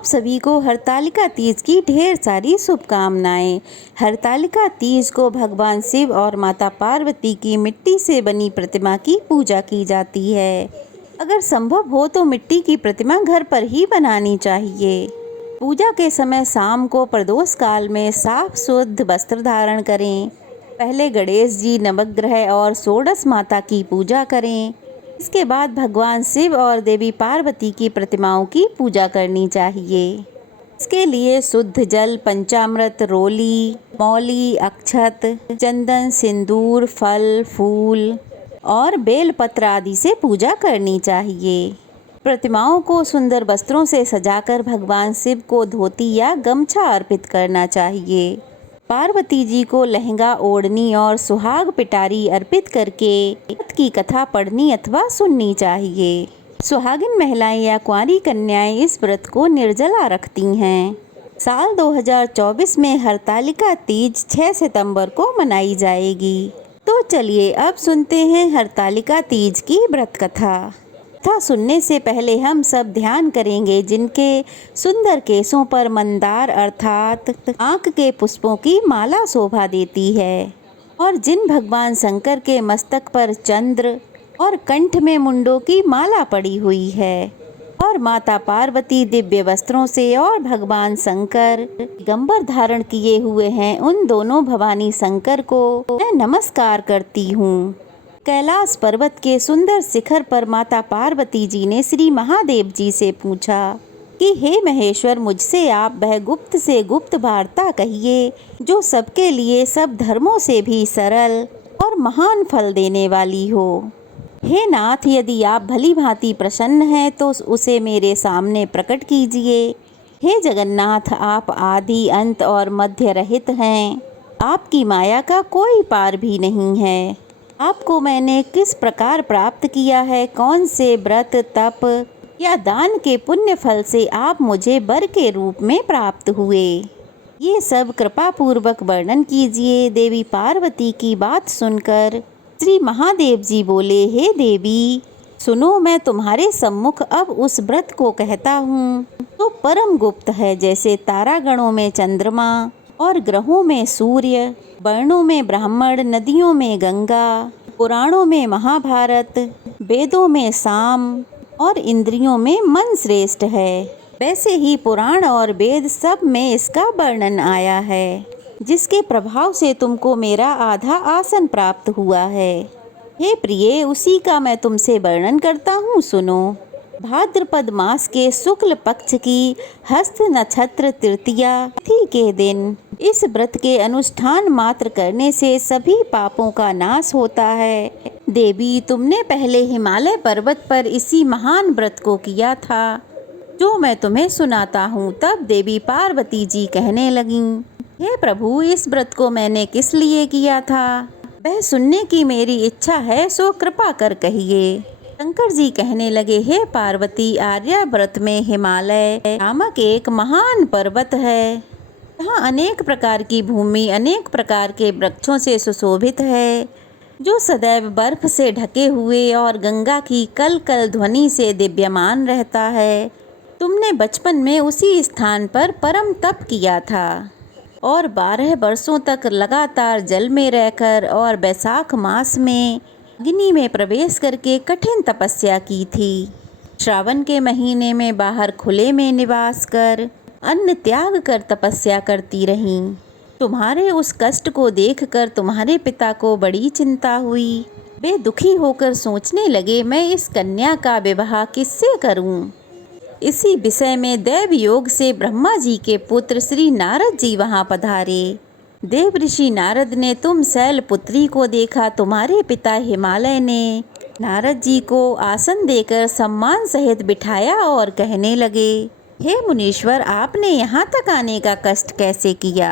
आप सभी को हरतालिका तीज की ढेर सारी शुभकामनाएं। हरतालिका तीज को भगवान शिव और माता पार्वती की मिट्टी से बनी प्रतिमा की पूजा की जाती है। अगर संभव हो तो मिट्टी की प्रतिमा घर पर ही बनानी चाहिए। पूजा के समय शाम को प्रदोष काल में साफ शुद्ध वस्त्र धारण करें। पहले गणेश जी, नवग्रह और षोडश माता की पूजा करें। इसके बाद भगवान शिव और देवी पार्वती की प्रतिमाओं की पूजा करनी चाहिए। इसके लिए शुद्ध जल, पंचामृत, रोली, मौली, अक्षत, चंदन, सिंदूर, फल, फूल और बेलपत्र आदि से पूजा करनी चाहिए। प्रतिमाओं को सुंदर वस्त्रों से सजाकर भगवान शिव को धोती या गमछा अर्पित करना चाहिए। पार्वती जी को लहंगा, ओढ़नी और सुहाग पिटारी अर्पित करके व्रत की कथा पढ़नी अथवा सुननी चाहिए। सुहागिन महिलाएं या कुंवारी कन्याएं इस व्रत को निर्जला रखती हैं। साल 2024 में हरतालिका तीज 6 सितंबर को मनाई जाएगी। तो चलिए अब सुनते हैं हरतालिका तीज की व्रत कथा। कथा सुनने से पहले हम सब ध्यान करेंगे जिनके सुंदर केसों पर मंदार अर्थात आंख के पुष्पों की माला शोभा देती है और जिन भगवान शंकर के मस्तक पर चंद्र और कंठ में मुंडों की माला पड़ी हुई है और माता पार्वती दिव्य वस्त्रों से और भगवान शंकर दिगंबर धारण किए हुए हैं, उन दोनों भवानी शंकर को मैं नमस्कार करती हूँ। कैलाश पर्वत के सुंदर शिखर पर माता पार्वती जी ने श्री महादेव जी से पूछा कि हे महेश्वर, मुझसे आप वह गुप्त से गुप्त वार्ता कहिए जो सबके लिए सब धर्मों से भी सरल और महान फल देने वाली हो। हे नाथ, यदि आप भली भांति प्रसन्न हैं तो उसे मेरे सामने प्रकट कीजिए। हे जगन्नाथ, आप आदि अंत और मध्य रहित हैं। आपकी माया का कोई पार भी नहीं है। आपको मैंने किस प्रकार प्राप्त किया है, कौन से व्रत, तप या दान के पुण्य फल से आप मुझे वर के रूप में प्राप्त हुए, ये सब कृपा पूर्वक वर्णन कीजिए। देवी पार्वती की बात सुनकर श्री महादेव जी बोले, हे देवी सुनो, मैं तुम्हारे सम्मुख अब उस व्रत को कहता हूँ तो परम गुप्त है। जैसे तारागणों में चंद्रमा और ग्रहों में सूर्य, वर्णों में ब्राह्मण, नदियों में गंगा, पुराणों में महाभारत, वेदों में साम और इंद्रियों में मन श्रेष्ठ है, वैसे ही पुराण और वेद सब में इसका वर्णन आया है, जिसके प्रभाव से तुमको मेरा आधा आसन प्राप्त हुआ है। हे प्रिय, उसी का मैं तुमसे वर्णन करता हूँ, सुनो। भाद्रपद मास के शुक्ल पक्ष की हस्त नक्षत्र तृतीया तिथि के दिन इस व्रत के अनुष्ठान मात्र करने से सभी पापों का नाश होता है। देवी, तुमने पहले हिमालय पर्वत पर इसी महान व्रत को किया था जो मैं तुम्हें सुनाता हूँ। तब देवी पार्वती जी कहने लगीं, हे प्रभु, इस व्रत को मैंने किस लिए किया था वह सुनने की मेरी इच्छा है, सो कृपा कर कहिए। शंकर जी कहने लगे, हे पार्वती, आर्यावर्त में हिमालय नामक एक महान पर्वत है। यहाँ अनेक प्रकार की भूमि अनेक प्रकार के वृक्षों से सुशोभित है, जो सदैव बर्फ से ढके हुए और गंगा की कल कल ध्वनि से दिव्यमान रहता है। तुमने बचपन में उसी स्थान पर परम तप किया था और 12 वर्षों तक लगातार जल में रहकर और वैशाख मास में अग्नि में प्रवेश करके कठिन तपस्या की थी। श्रावण के महीने में बाहर खुले में निवास कर अन्न त्याग कर तपस्या करती रहीं। तुम्हारे उस कष्ट को देखकर तुम्हारे पिता को बड़ी चिंता हुई। वे दुखी होकर सोचने लगे, मैं इस कन्या का विवाह किससे करूं? इसी विषय में दैव योग से ब्रह्मा जी के पुत्र श्री नारद जी वहां पधारे। देव ऋषि नारद ने तुम शैलपुत्री को देखा। तुम्हारे पिता हिमालय ने नारद जी को आसन देकर सम्मान सहित बिठाया और कहने लगे, हे मुनीश्वर, आपने यहाँ तक आने का कष्ट कैसे किया?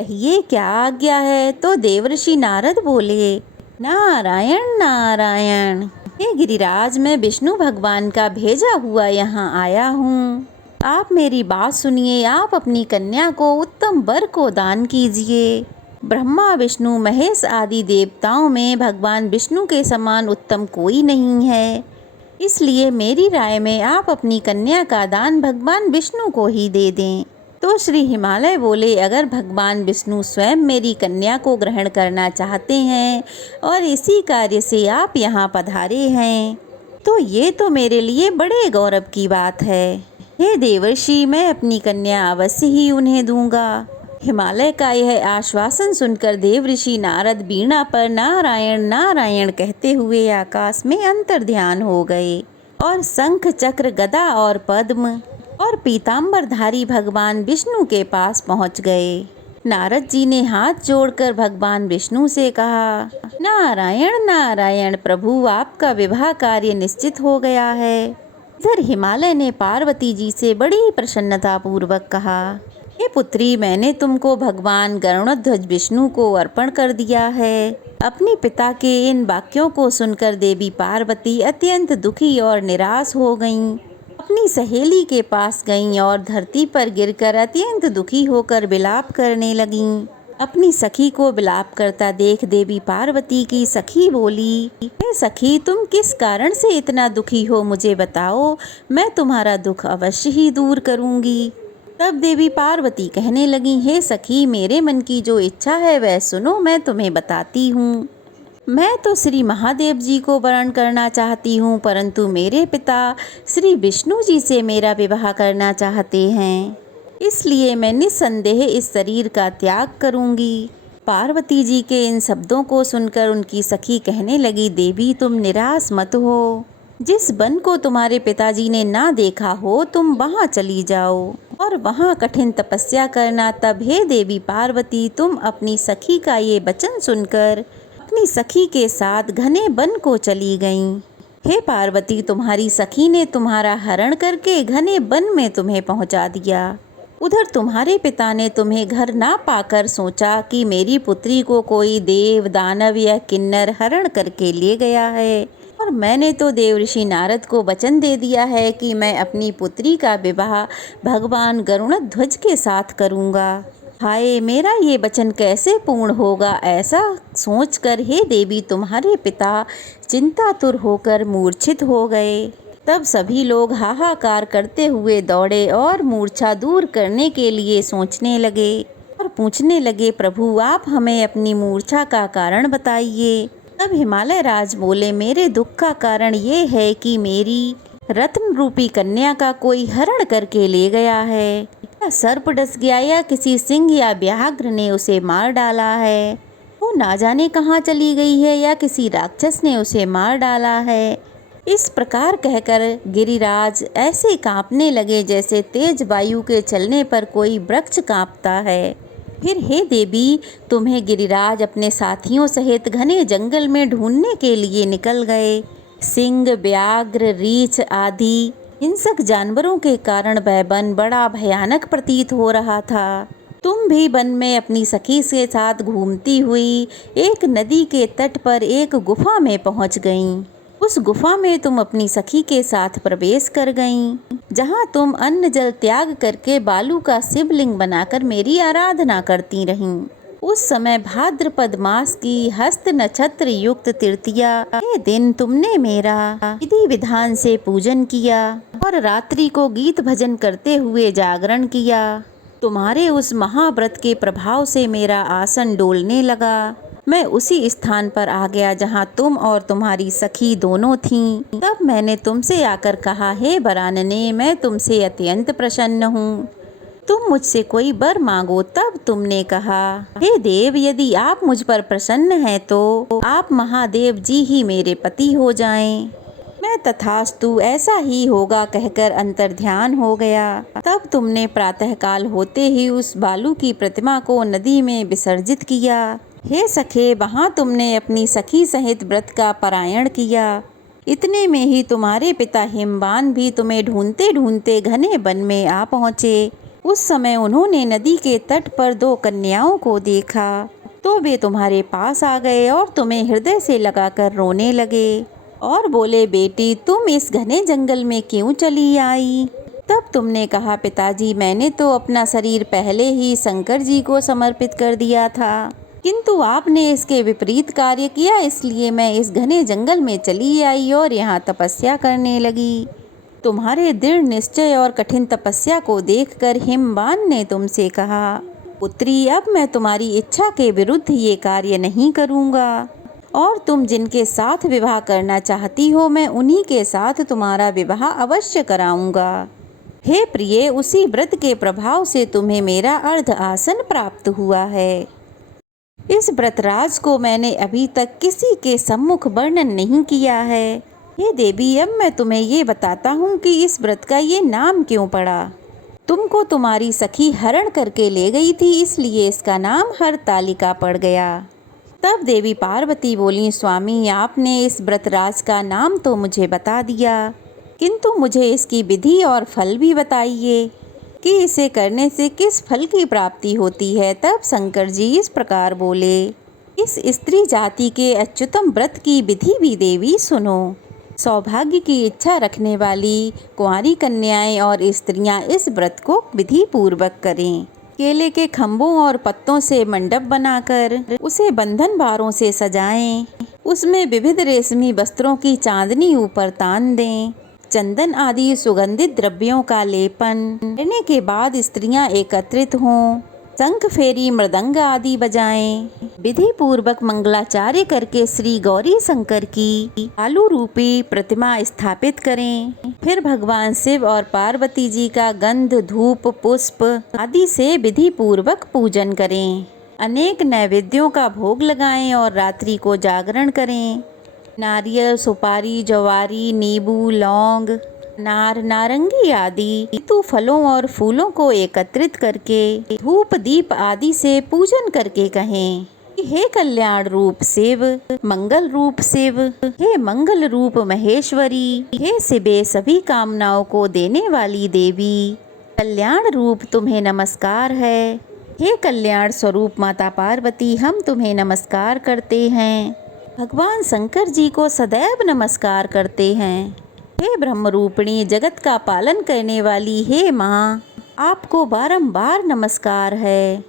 ये क्या आज्ञा है? तो देवर्षि नारद बोले, नारायण नारायण, हे गिरिराज, मैं विष्णु भगवान का भेजा हुआ यहाँ आया हूँ। आप मेरी बात सुनिए। आप अपनी कन्या को उत्तम वर को दान कीजिए। ब्रह्मा, विष्णु, महेश आदि देवताओं में भगवान विष्णु के समान उत्तम कोई नहीं है। इसलिए मेरी राय में आप अपनी कन्या का दान भगवान विष्णु को ही दे दें। तो श्री हिमालय बोले, अगर भगवान विष्णु स्वयं मेरी कन्या को ग्रहण करना चाहते हैं और इसी कार्य से आप यहाँ पधारे हैं, तो ये तो मेरे लिए बड़े गौरव की बात है। हे देवर्षि, मैं अपनी कन्या अवश्य ही उन्हें दूंगा। हिमालय का यह आश्वासन सुनकर देवऋषि नारद वीणा पर नारायण नारायण कहते हुए आकाश में अंतर्ध्यान हो गए और शंख चक्र गदा और पद्म और पीताम्बरधारी भगवान विष्णु के पास पहुंच गए। नारद जी ने हाथ जोड़कर भगवान विष्णु से कहा, नारायण नारायण प्रभु, आपका विवाह कार्य निश्चित हो गया है। इधर हिमालय ने पार्वती जी से बड़ी प्रसन्नता पूर्वक कहा, हे पुत्री, मैंने तुमको भगवान गरुड़ध्वज विष्णु को अर्पण कर दिया है। अपने पिता के इन वाक्यों को सुनकर देवी पार्वती अत्यंत दुखी और निराश हो गईं। अपनी सहेली के पास गईं और धरती पर गिरकर अत्यंत दुखी होकर विलाप करने लगीं। अपनी सखी को विलाप करता देख देवी पार्वती की सखी बोली, हे सखी, तुम किस कारण से इतना दुखी हो, मुझे बताओ, मैं तुम्हारा दुख अवश्य ही दूर करूंगी। तब देवी पार्वती कहने लगी, हे सखी, मेरे मन की जो इच्छा है वह सुनो, मैं तुम्हें बताती हूँ। मैं तो श्री महादेव जी को वरण करना चाहती हूँ, परंतु मेरे पिता श्री विष्णु जी से मेरा विवाह करना चाहते हैं, इसलिए मैं निस्संदेह इस शरीर का त्याग करूँगी। पार्वती जी के इन शब्दों को सुनकर उनकी सखी कहने लगी, देवी, तुम निराश मत हो। जिस वन को तुम्हारे पिताजी ने ना देखा हो, तुम वहाँ चली जाओ और वहाँ कठिन तपस्या करना। तब हे देवी पार्वती, तुम अपनी सखी का ये वचन सुनकर अपनी सखी के साथ घने वन को चली गईं। हे पार्वती, तुम्हारी सखी ने तुम्हारा हरण करके घने वन में तुम्हें पहुंचा दिया। उधर तुम्हारे पिता ने तुम्हें घर ना पाकर सोचा कि मेरी पुत्री को कोई देव, दानव या किन्नर हरण करके ले गया है, और मैंने तो देवऋषि नारद को वचन दे दिया है कि मैं अपनी पुत्री का विवाह भगवान गरुड़ध्वज के साथ करूँगा। हाय, मेरा ये वचन कैसे पूर्ण होगा, ऐसा सोचकर हे देवी, तुम्हारे पिता चिंतातुर होकर मूर्छित हो गए। तब सभी लोग हाहाकार करते हुए दौड़े और मूर्छा दूर करने के लिए सोचने लगे और पूछने लगे, प्रभु, आप हमें अपनी मूर्छा का कारण बताइए। तब हिमालय राज बोले, मेरे दुख का कारण ये है कि मेरी रत्न रूपी कन्या का कोई हरण करके ले गया है, या सर्प डस गया, या किसी सिंह या व्याघ्र ने उसे मार डाला है। वो ना जाने कहाँ चली गई है, या किसी राक्षस ने उसे मार डाला है। इस प्रकार कहकर गिरिराज ऐसे कांपने लगे जैसे तेज वायु के चलने पर कोई वृक्ष कांपता है। फिर हे देवी, तुम्हें गिरिराज अपने साथियों सहित घने जंगल में ढूंढने के लिए निकल गए। सिंह, व्याघ्र, रीछ आदि हिंसक जानवरों के कारण वह वन बड़ा भयानक प्रतीत हो रहा था। तुम भी वन में अपनी सखी के साथ घूमती हुई एक नदी के तट पर एक गुफा में पहुंच गईं। उस गुफा में तुम अपनी सखी के साथ प्रवेश कर गईं, जहां तुम अन्न जल त्याग करके बालू का शिवलिंग बनाकर मेरी आराधना करती रहीं। उस समय भाद्रपद मास की हस्त नक्षत्र युक्त तृतीया के दिन तुमने मेरा विधि विधान से पूजन किया और रात्रि को गीत भजन करते हुए जागरण किया। तुम्हारे उस महाव्रत के प्रभाव से मेरा आसन डोलने लगा। मैं उसी स्थान पर आ गया जहाँ तुम और तुम्हारी सखी दोनों थीं। तब मैंने तुमसे आकर कहा, हे वरानने, मैं तुमसे अत्यंत प्रसन्न हूँ, तुम मुझसे कोई वर मांगो। तब तुमने कहा, हे देव, यदि आप मुझ पर प्रसन्न हैं तो आप महादेव जी ही मेरे पति हो जाएं। मैं तथास्तु, ऐसा ही होगा कहकर अंतर्ध्यान हो गया। तब तुमने प्रातःकाल होते ही उस बालू की प्रतिमा को नदी में विसर्जित किया। हे सखे, वहाँ तुमने अपनी सखी सहित व्रत का पारायण किया। इतने में ही तुम्हारे पिता हिमवान भी तुम्हें ढूंढते ढूंढते घने वन में आ पहुँचे। उस समय उन्होंने नदी के तट पर दो कन्याओं को देखा तो वे तुम्हारे पास आ गए और तुम्हें हृदय से लगाकर रोने लगे और बोले, बेटी, तुम इस घने जंगल में क्यों चली आई? तब तुमने कहा, पिताजी, मैंने तो अपना शरीर पहले ही शंकर जी को समर्पित कर दिया था। किंतु आपने इसके विपरीत कार्य किया, इसलिए मैं इस घने जंगल में चली आई और यहाँ तपस्या करने लगी। तुम्हारे दृढ़ निश्चय और कठिन तपस्या को देखकर हिमवान ने तुमसे कहा, पुत्री, अब मैं तुम्हारी इच्छा के विरुद्ध ये कार्य नहीं करूँगा और तुम जिनके साथ विवाह करना चाहती हो, मैं उन्हीं के साथ तुम्हारा विवाह अवश्य कराऊंगा। हे प्रिय, उसी व्रत के प्रभाव से तुम्हें मेरा अर्ध आसन प्राप्त हुआ है। इस व्रतराज को मैंने अभी तक किसी के सम्मुख वर्णन नहीं किया है। हे देवी, अब मैं तुम्हें ये बताता हूँ कि इस व्रत का ये नाम क्यों पड़ा। तुमको तुम्हारी सखी हरण करके ले गई थी, इसलिए इसका नाम हरतालिका पड़ गया। तब देवी पार्वती बोली, स्वामी, आपने इस व्रतराज का नाम तो मुझे बता दिया, किंतु मुझे इसकी विधि और फल भी बताइए कि इसे करने से किस फल की प्राप्ति होती है। तब शंकर जी इस प्रकार बोले, इस स्त्री जाति के अच्युतम व्रत की विधि भी देवी सुनो। सौभाग्य की इच्छा रखने वाली कुंवारी कन्याएं और स्त्रियां इस व्रत को विधि पूर्वक करें। केले के खम्भों और पत्तों से मंडप बनाकर उसे बंधन भारों से सजाएं। उसमें विविध रेशमी वस्त्रों की चांदनी ऊपर तान दें। चंदन आदि सुगंधित द्रव्यों का लेपन करने के बाद स्त्रियां एकत्रित हों। शंख, फेरी, मृदंग आदि बजाएं। विधि पूर्वक मंगलाचार्य करके श्री गौरी शंकर की आलू रूपी प्रतिमा स्थापित करें। फिर भगवान शिव और पार्वती जी का गंध, धूप, पुष्प आदि से विधि पूर्वक पूजन करें। अनेक नैवेद्यों का भोग लगाएं और रात्रि को जागरण करें। नारियल, सुपारी, जवारी, नींबू, लौंग, नारंगी आदि ऋतु फलों और फूलों को एकत्रित करके धूप, दीप आदि से पूजन करके कहें, हे कल्याण रूप शिव, मंगल रूप शिव, हे मंगल रूप महेश्वरी, हे शिवे सभी कामनाओं को देने वाली देवी, कल्याण रूप तुम्हें नमस्कार है। हे कल्याण स्वरूप माता पार्वती, हम तुम्हें नमस्कार करते हैं। भगवान शंकर जी को सदैव नमस्कार करते हैं। हे ब्रह्म रूपिणी, जगत का पालन करने वाली हे माँ, आपको बारंबार नमस्कार है।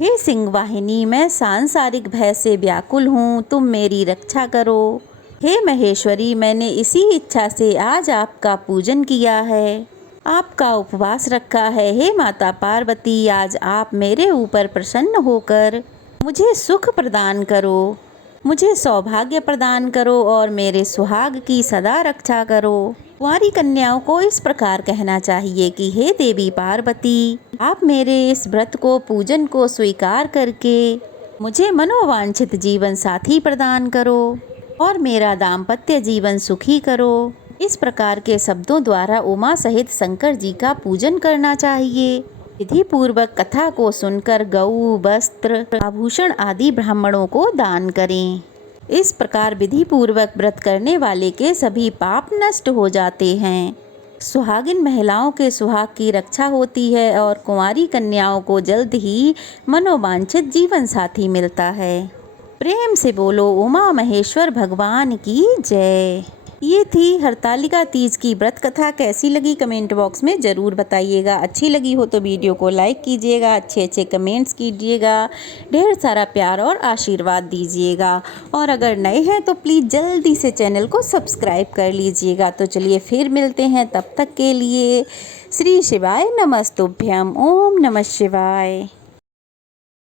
हे सिंह वाहिनी, मैं सांसारिक भय से व्याकुल हूँ, तुम मेरी रक्षा करो। हे महेश्वरी, मैंने इसी इच्छा से आज आपका पूजन किया है, आपका उपवास रखा है। हे माता पार्वती, आज आप मेरे ऊपर प्रसन्न होकर मुझे सुख प्रदान करो, मुझे सौभाग्य प्रदान करो और मेरे सुहाग की सदा रक्षा करो। कुंवारी कन्याओं को इस प्रकार कहना चाहिए कि हे देवी पार्वती, आप मेरे इस व्रत को, पूजन को स्वीकार करके मुझे मनोवांछित जीवन साथी प्रदान करो और मेरा दाम्पत्य जीवन सुखी करो। इस प्रकार के शब्दों द्वारा उमा सहित शंकर जी का पूजन करना चाहिए। विधि पूर्वक कथा को सुनकर गऊ, वस्त्र, आभूषण आदि ब्राह्मणों को दान करें। इस प्रकार विधि पूर्वक व्रत करने वाले के सभी पाप नष्ट हो जाते हैं। सुहागिन महिलाओं के सुहाग की रक्षा होती है और कुंवारी कन्याओं को जल्द ही मनोवांछित जीवन साथी मिलता है। प्रेम से बोलो उमा महेश्वर भगवान की जय। ये थी हरतालिका तीज की व्रत कथा। कैसी लगी कमेंट बॉक्स में ज़रूर बताइएगा। अच्छी लगी हो तो वीडियो को लाइक कीजिएगा, अच्छे अच्छे कमेंट्स कीजिएगा, ढेर सारा प्यार और आशीर्वाद दीजिएगा। और अगर नए हैं तो प्लीज़ जल्दी से चैनल को सब्सक्राइब कर लीजिएगा। तो चलिए फिर मिलते हैं, तब तक के लिए श्री शिवाय नमस्तुभ्यम। ओम नमः शिवाय।